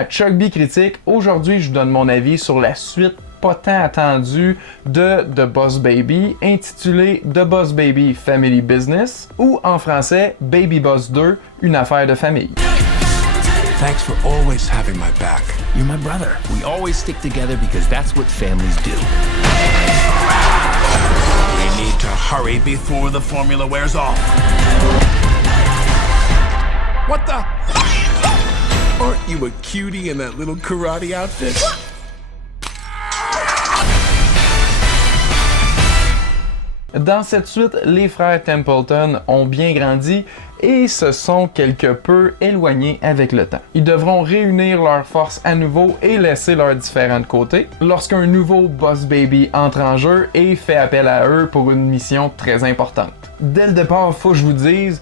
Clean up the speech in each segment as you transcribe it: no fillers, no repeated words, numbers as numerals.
à Chuck B Critique. Aujourd'hui, je vous donne mon avis sur la suite pas tant attendue de The Boss Baby, intitulée The Boss Baby Family Business, ou en français Baby Boss 2, une affaire de famille. Thanks for always having my back. You're my brother. We always stick together because that's what families do. We need to hurry before the formula wears off. What the? Aren't you a cutie in that little karate outfit? Dans cette suite, les frères Templeton ont bien grandi et se sont quelque peu éloignés avec le temps. Ils devront réunir leurs forces à nouveau et laisser leurs différents de côté lorsqu'un nouveau Boss Baby entre en jeu et fait appel à eux pour une mission très importante. Dès le départ, faut que je vous dise,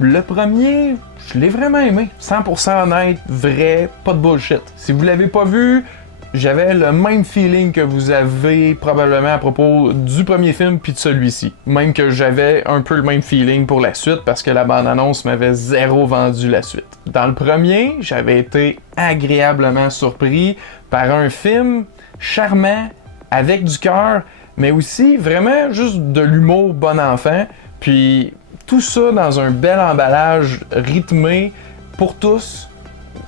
le premier, je l'ai vraiment aimé. 100% honnête, vrai, pas de bullshit. Si vous l'avez pas vu, j'avais le même feeling que vous avez probablement à propos du premier film puis de celui-ci. Même que j'avais un peu le même feeling pour la suite parce que la bande-annonce m'avait zéro vendu la suite. Dans le premier, j'avais été agréablement surpris par un film charmant, avec du cœur, mais aussi vraiment juste de l'humour bon enfant. Puis tout ça dans un bel emballage rythmé pour tous.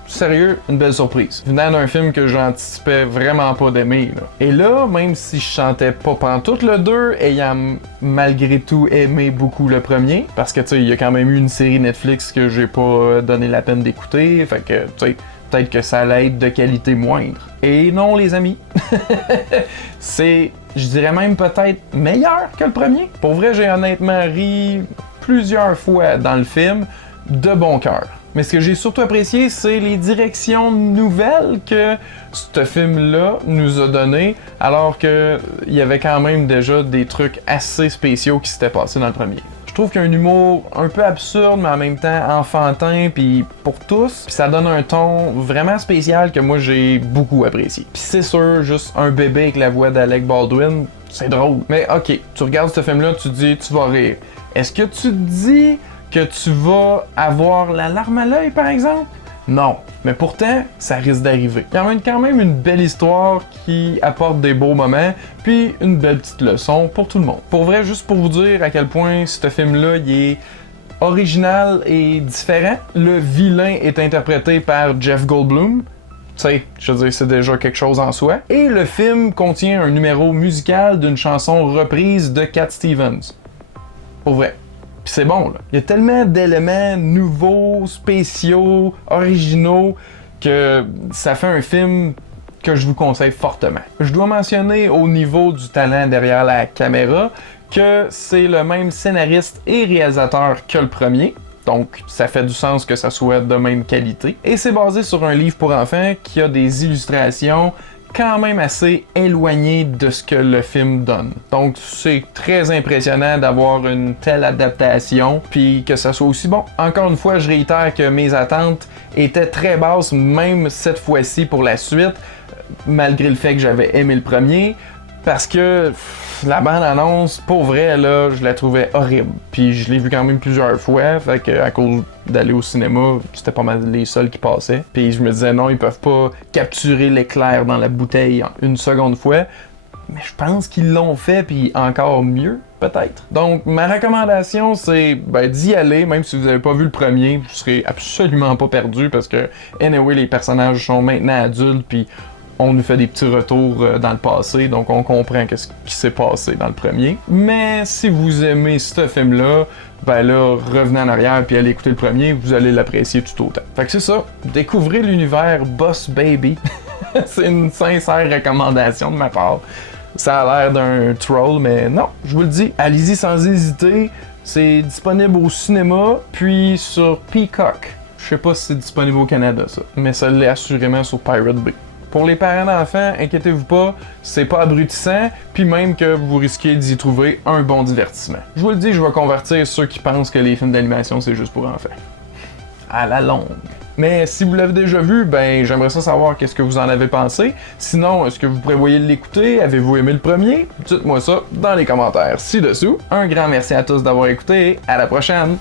Sérieux, une belle surprise. Venant d'un film que j'anticipais vraiment pas d'aimer. Et là, même si je chantais pas pantoute le 2, ayant malgré tout aimé beaucoup le premier, parce que tu sais, il y a quand même eu une série Netflix que j'ai pas donné la peine d'écouter, fait que tu sais, peut-être que ça allait être de qualité moindre. Et non, les amis, c'est, je dirais même peut-être meilleur que le premier. Pour vrai, j'ai honnêtement ri plusieurs fois dans le film, de bon cœur. Mais ce que j'ai surtout apprécié, c'est les directions nouvelles que ce film-là nous a données, alors qu'il y avait quand même déjà des trucs assez spéciaux qui s'étaient passés dans le premier. Je trouve qu'il y a un humour un peu absurde, mais en même temps enfantin, puis pour tous, puis ça donne un ton vraiment spécial que moi j'ai beaucoup apprécié. Puis c'est sûr, juste un bébé avec la voix d'Alec Baldwin, c'est drôle. Mais ok, tu regardes ce film-là, tu te dis, tu vas rire. Est-ce que tu te dis que tu vas avoir la larme à l'œil, par exemple? Non. Mais pourtant, ça risque d'arriver. Il y a quand même une belle histoire qui apporte des beaux moments, puis une belle petite leçon pour tout le monde. Pour vrai, juste pour vous dire à quel point ce film-là, il est original et différent. Le vilain est interprété par Jeff Goldblum. Tu sais, je veux dire, c'est déjà quelque chose en soi. Et le film contient un numéro musical d'une chanson reprise de Cat Stevens. Pour vrai. Pis c'est bon, là. Il y a tellement d'éléments nouveaux, spéciaux, originaux, que ça fait un film que je vous conseille fortement. Je dois mentionner au niveau du talent derrière la caméra que c'est le même scénariste et réalisateur que le premier. Donc, ça fait du sens que ça soit de même qualité. Et c'est basé sur un livre pour enfants qui a des illustrations quand même assez éloigné de ce que le film donne. Donc c'est très impressionnant d'avoir une telle adaptation, puis que ça soit aussi bon. Encore une fois, je réitère que mes attentes étaient très basses, même cette fois-ci pour la suite, malgré le fait que j'avais aimé le premier, parce que la bande-annonce, pour vrai, là, je la trouvais horrible. Puis je l'ai vu quand même plusieurs fois, fait que à cause d'aller au cinéma, c'était pas mal les seuls qui passaient. Puis je me disais non, ils peuvent pas capturer l'éclair dans la bouteille en une seconde fois. Mais je pense qu'ils l'ont fait, puis encore mieux, peut-être. Donc ma recommandation, c'est d'y aller, même si vous n'avez pas vu le premier, vous serez absolument pas perdu, parce que anyway, les personnages sont maintenant adultes, puis on nous fait des petits retours dans le passé, donc on comprend ce qui s'est passé dans le premier. Mais si vous aimez ce film-là, ben là, revenez en arrière puis allez écouter le premier, vous allez l'apprécier tout autant. Fait que c'est ça, découvrez l'univers Boss Baby. C'est une sincère recommandation de ma part. Ça a l'air d'un troll, mais non, je vous le dis, allez-y sans hésiter. C'est disponible au cinéma, puis sur Peacock. Je sais pas si c'est disponible au Canada, ça, mais ça l'est assurément sur Pirate Bay. Pour les parents d'enfants, inquiétez-vous pas, c'est pas abrutissant, puis même que vous risquez d'y trouver un bon divertissement. Je vous le dis, je vais convertir ceux qui pensent que les films d'animation c'est juste pour enfants. À la longue. Mais si vous l'avez déjà vu, ben j'aimerais ça savoir qu'est-ce que vous en avez pensé. Sinon, est-ce que vous prévoyez de l'écouter? Avez-vous aimé le premier? Dites-moi ça dans les commentaires ci-dessous. Un grand merci à tous d'avoir écouté et à la prochaine!